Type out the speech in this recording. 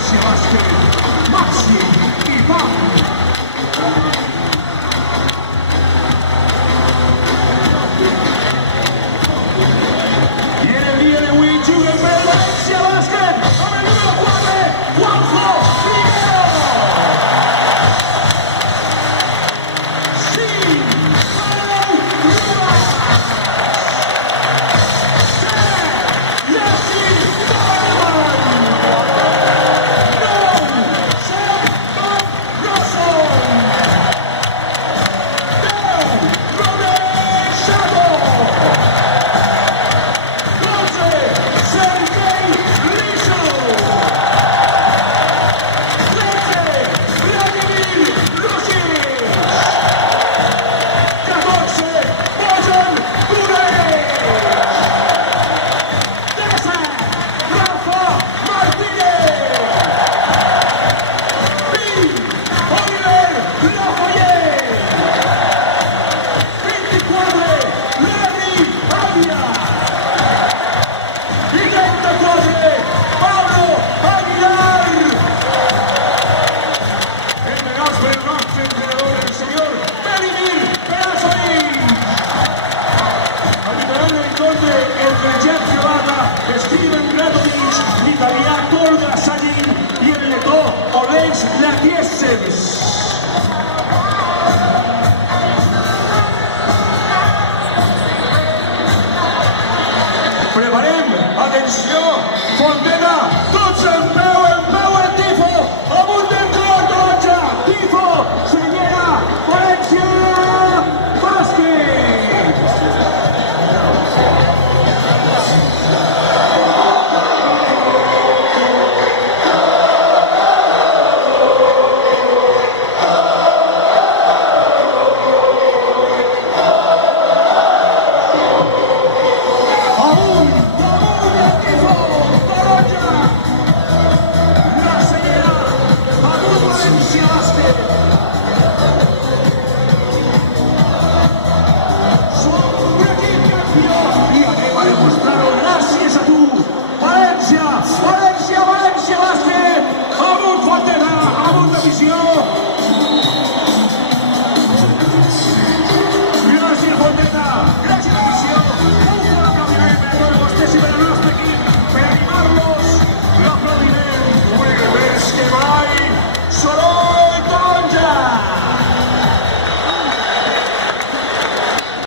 Valencia Basket, Maxi y Pam. Viene el día de Win Juventud, Valencia Basket, con el número 4, Juanjo Figueroa. Sí, Manuel Rivas. Sí, Yassi Barman. No, Sam Russell. No, Robert Shadow. Sergei Rizzo, 13, Vladimir Rusic, 14, Bojan Burej, 13, Rafa Martínez, Oliver Lafayette, 24, Larry Avia. Y 34, Pablo Aguilar. El menos entrenador, el señor Velimir Perasovic. Arbitral el corte entre Jeff Fiorata, Steven Gradovic, l'Italia Tolga Sajin y el letó Olegs Latieses. Preparem, atenció, Fontena, tots en peu el tifo, amunt del cor, taronja, tifo, senyera, València, bàsquet! Amunt del tifo, taronja, la senyera, amunt València, bàsquet! Som un equip campió y anem a demostrar-ho gràcies a tu, València, València!